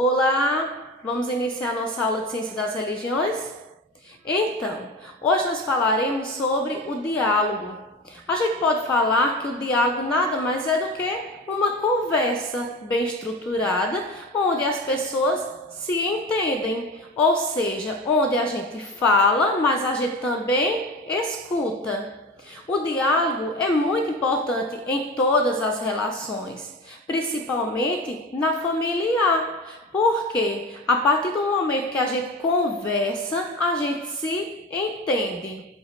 Olá, vamos iniciar nossa aula de Ciência das Religiões? Então, hoje nós falaremos sobre o diálogo. A gente pode falar que o diálogo nada mais é do que uma conversa bem estruturada, onde as pessoas se entendem, ou seja, onde a gente fala, mas a gente também escuta. O diálogo é muito importante em todas as relações, principalmente na familiar. Porque a partir do momento que a gente conversa, a gente se entende.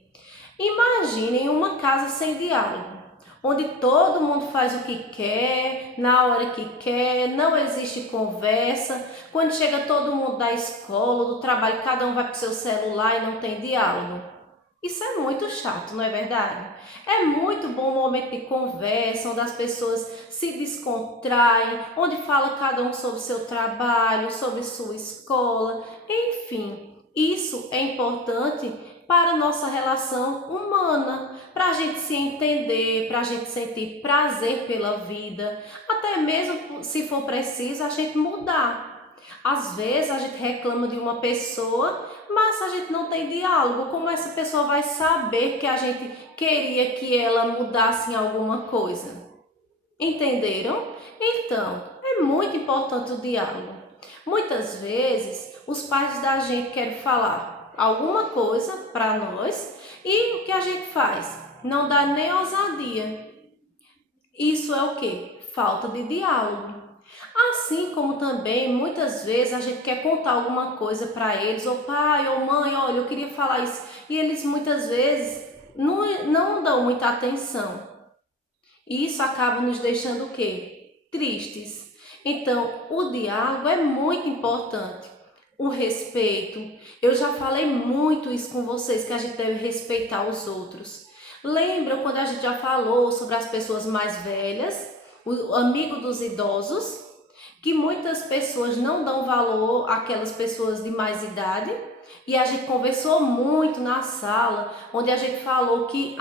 Imaginem uma casa sem diálogo, onde todo mundo faz o que quer, na hora que quer, não existe conversa. Quando chega todo mundo da escola, do trabalho, cada um vai para o seu celular e não tem diálogo. Isso é muito chato, não é verdade? É muito bom o momento de conversa, onde as pessoas se descontraem, onde fala cada um sobre o seu trabalho, sobre sua escola, enfim. Isso é importante para a nossa relação humana, para a gente se entender, para a gente sentir prazer pela vida, até mesmo se for preciso a gente mudar. Às vezes a gente reclama de uma pessoa, mas a gente não tem diálogo. Como essa pessoa vai saber que a gente queria que ela mudasse em alguma coisa? Entenderam? Então, é muito importante o diálogo. Muitas vezes, os pais da gente querem falar alguma coisa para nós e o que a gente faz? Não dá nem ousadia. Isso é o quê? Falta de diálogo. Assim como também, muitas vezes, a gente quer contar alguma coisa para eles, ou pai, ou mãe, olha, eu queria falar isso, e eles muitas vezes não dão muita atenção. E isso acaba nos deixando o quê? Tristes. Então, o diálogo é muito importante. O respeito. Eu já falei muito isso com vocês, que a gente deve respeitar os outros. Lembra quando a gente já falou sobre as pessoas mais velhas, o amigo dos idosos? Que muitas pessoas não dão valor àquelas pessoas de mais idade, e a gente conversou muito na sala, onde a gente falou que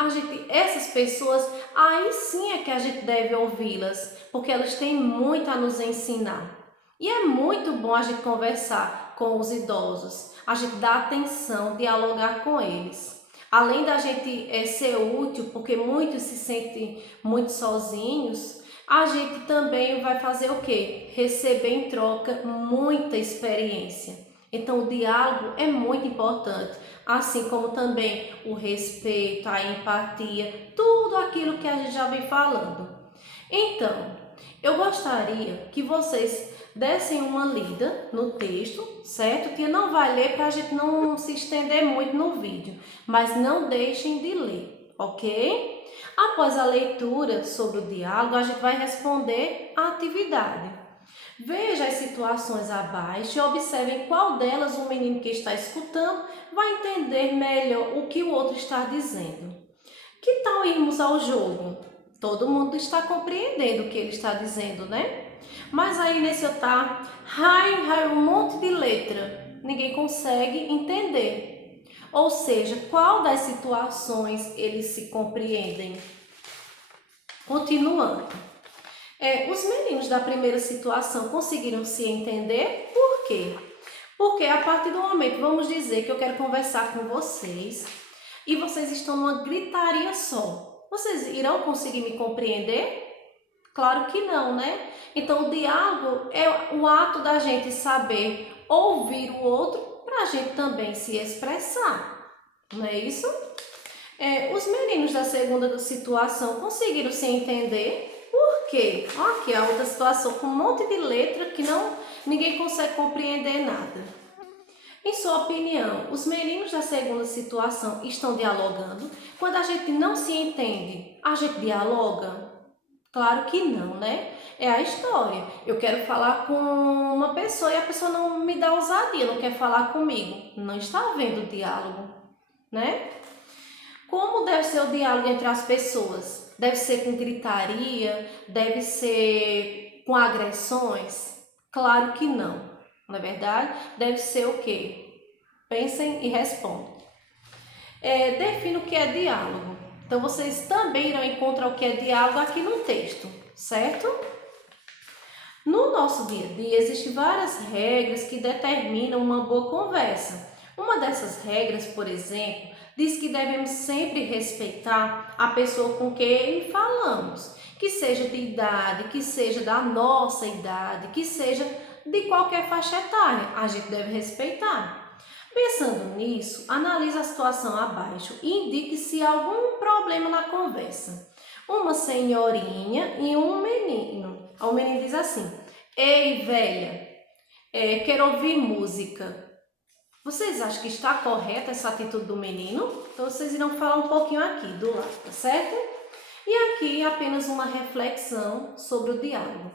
essas pessoas, aí sim é que a gente deve ouvi-las, porque elas têm muito a nos ensinar. E é muito bom a gente conversar com os idosos, a gente dar atenção, dialogar com eles. Além da gente ser útil, porque muitos se sentem muito sozinhos, a gente também vai fazer o quê? Receber em troca muita experiência. Então, o diálogo é muito importante, assim como também o respeito, a empatia, tudo aquilo que a gente já vem falando. Então, eu gostaria que vocês dessem uma lida no texto, certo? Que não vai ler para a gente não se estender muito no vídeo, mas não deixem de ler, ok? Após a leitura sobre o diálogo, a gente vai responder a atividade. Veja as situações abaixo e observe qual delas o menino que está escutando vai entender melhor o que o outro está dizendo. Que tal irmos ao jogo? Todo mundo está compreendendo o que ele está dizendo, né? Mas aí nesse tá, um monte de letra. Ninguém consegue entender. Ou seja, qual das situações eles se compreendem? Continuando. Os meninos da primeira situação conseguiram se entender? Por quê? Porque a partir do momento, vamos dizer que eu quero conversar com vocês e vocês estão numa gritaria só. Vocês irão conseguir me compreender? Claro que não, né? Então, o diálogo é o ato da gente saber ouvir o outro para a gente também se expressar. Não é isso? Os meninos da segunda situação conseguiram se entender. Por quê? Aqui a outra situação com um monte de letra que ninguém consegue compreender nada. Em sua opinião, os meninos da segunda situação estão dialogando? Quando a gente não se entende, a gente dialoga? Claro que não, né? É a história. Eu quero falar com uma pessoa e a pessoa não me dá ousadia, não quer falar comigo. Não está havendo diálogo, né? Como deve ser o diálogo entre as pessoas? Deve ser com gritaria? Deve ser com agressões? Claro que não, não é verdade? Deve ser o quê? Pensem e respondam. Defina o que é diálogo. Então, vocês também irão encontrar o que é diálogo aqui no texto, certo? No nosso dia a dia, existem várias regras que determinam uma boa conversa. Uma dessas regras, por exemplo, diz que devemos sempre respeitar a pessoa com quem falamos, que seja de idade, que seja da nossa idade, que seja de qualquer faixa etária, a gente deve respeitar. Pensando nisso, analise a situação abaixo e indique se há algum problema na conversa. Uma senhorinha e um menino. O menino diz assim: Ei, velha, quero ouvir música. Vocês acham que está correta essa atitude do menino? Então vocês irão falar um pouquinho aqui do lado, tá certo? E aqui apenas uma reflexão sobre o diálogo,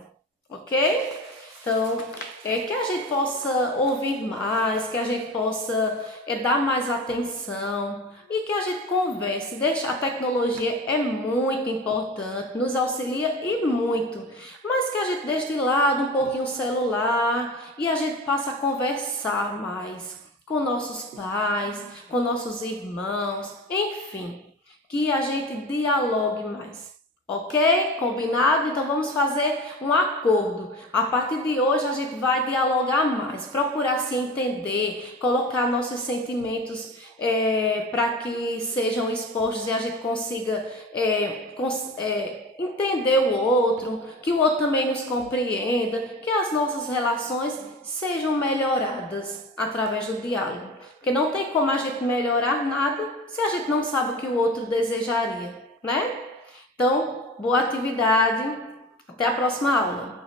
ok? Então, que a gente possa ouvir mais, que a gente possa dar mais atenção e que a gente converse. A tecnologia é muito importante, nos auxilia e muito, mas que a gente deixe de lado um pouquinho o celular e a gente passe a conversar mais com nossos pais, com nossos irmãos, enfim, que a gente dialogue mais. Ok? Combinado? Então vamos fazer um acordo. A partir de hoje a gente vai dialogar mais, procurar se entender, colocar nossos sentimentos para que sejam expostos e a gente consiga entender o outro, que o outro também nos compreenda, que as nossas relações sejam melhoradas através do diálogo. Porque não tem como a gente melhorar nada se a gente não sabe o que o outro desejaria, né? Então, boa atividade. Até a próxima aula.